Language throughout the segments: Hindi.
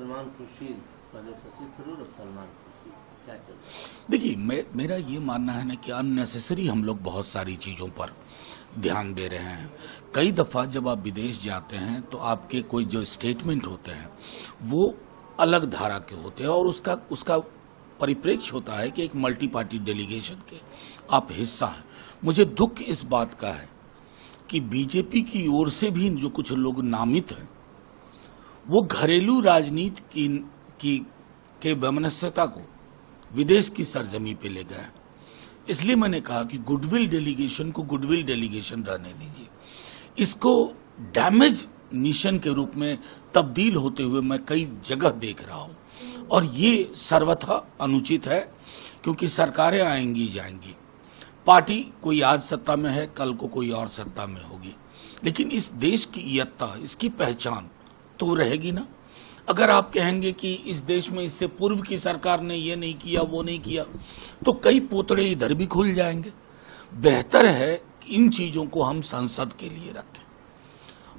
सलमान खुर्शीद, पहले शशि थरूर, अब सलमान खुर्शीद, क्या चल रहा है? देखिए, मेरा ये मानना है ना कि अननेसेसरी हम लोग बहुत सारी चीज़ों पर ध्यान दे रहे हैं। कई दफ़ा जब आप विदेश जाते हैं तो आपके कोई जो स्टेटमेंट होते हैं वो अलग धारा के होते हैं और उसका परिप्रेक्ष्य होता है कि एक मल्टी पार्टी डेलीगेशन के आप हिस्सा हैं। मुझे दुख इस बात का है कि बीजेपी की ओर से भी जो कुछ लोग नामित हैं वो घरेलू राजनीति के वैमनस्यता को विदेश की सरजमी पे ले गए। इसलिए मैंने कहा कि गुडविल डेलीगेशन को गुडविल डेलीगेशन रहने दीजिए। इसको डैमेज मिशन के रूप में तब्दील होते हुए मैं कई जगह देख रहा हूं और ये सर्वथा अनुचित है, क्योंकि सरकारें आएंगी जाएंगी, पार्टी कोई आज सत्ता में है, कल को कोई और सत्ता में होगी, लेकिन इस देश की इयत्ता, इसकी पहचान तो रहेगी ना। अगर आप कहेंगे कि इस देश में इससे पूर्व की सरकार ने ये नहीं किया, वो नहीं किया, तो कई पोतड़े इधर भी खुल जाएंगे। बेहतर है कि इन चीजों को हम संसद के लिए रखें,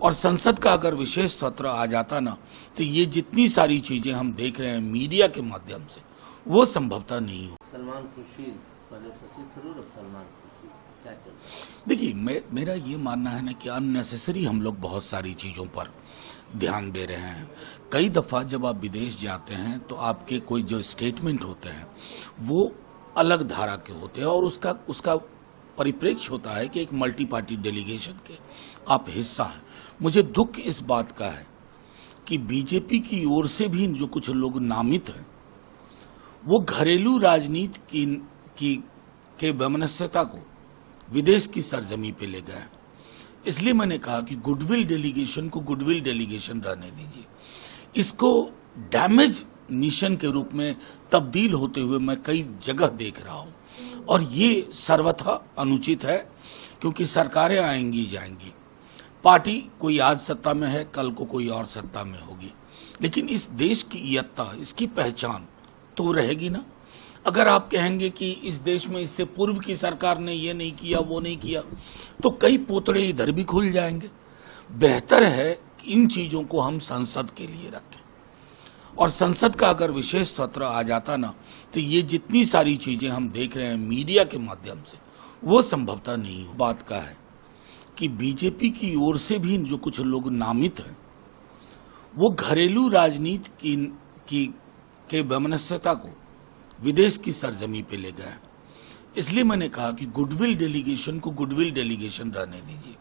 और संसद का अगर विशेष सत्र आ जाता ना तो ये जितनी सारी चीजें हम देख रहे हैं मीडिया के माध्यम से वो संभवतः नहीं हो। सलमान खुर्शीद, पहले शशि थरूर, अब सलमान खुर्शीद, क्या चल रहा है? देखिए, मेरा ये मानना है ना कि अननेसेसरी हम लोग बहुत सारी चीज़ों पर ध्यान दे रहे हैं। कई दफ़ा जब आप विदेश जाते हैं तो आपके कोई जो स्टेटमेंट होते हैं वो अलग धारा के होते हैं और उसका परिप्रेक्ष्य होता है कि एक मल्टी पार्टी डेलीगेशन के आप हिस्सा हैं। मुझे दुख इस बात का है कि बीजेपी की ओर से भी जो कुछ लोग नामित हैं वो घरेलू राजनीति के वैमनस्यता को विदेश की सरजमी पे ले गए। इसलिए मैंने कहा कि गुडविल डेलीगेशन को गुडविल डेलीगेशन रहने दीजिए। इसको डैमेज मिशन के रूप में तब्दील होते हुए मैं कई जगह देख रहा हूं और ये सर्वथा अनुचित है, क्योंकि सरकारें आएंगी जाएंगी, पार्टी कोई आज सत्ता में है, कल को कोई और सत्ता में होगी, लेकिन इस देश की इयत्ता, इसकी पहचान तो रहेगी ना। अगर आप कहेंगे कि इस देश में इससे पूर्व की सरकार ने ये नहीं किया, वो नहीं किया, तो कई पोतड़े इधर भी खुल जाएंगे। बेहतर है कि इन चीजों को हम संसद के लिए रखें, और संसद का अगर विशेष सत्र आ जाता ना तो ये जितनी सारी चीजें हम देख रहे हैं मीडिया के माध्यम से वो संभवतः नहीं हो। बात का है कि बीजेपी की ओर से भी जो कुछ लोग नामित हैं वो घरेलू राजनीति के वैमनस्यता को विदेश की सरजमी पे ले गए। इसलिए मैंने कहा कि गुडविल डेलीगेशन को गुडविल डेलीगेशन रहने दीजिए।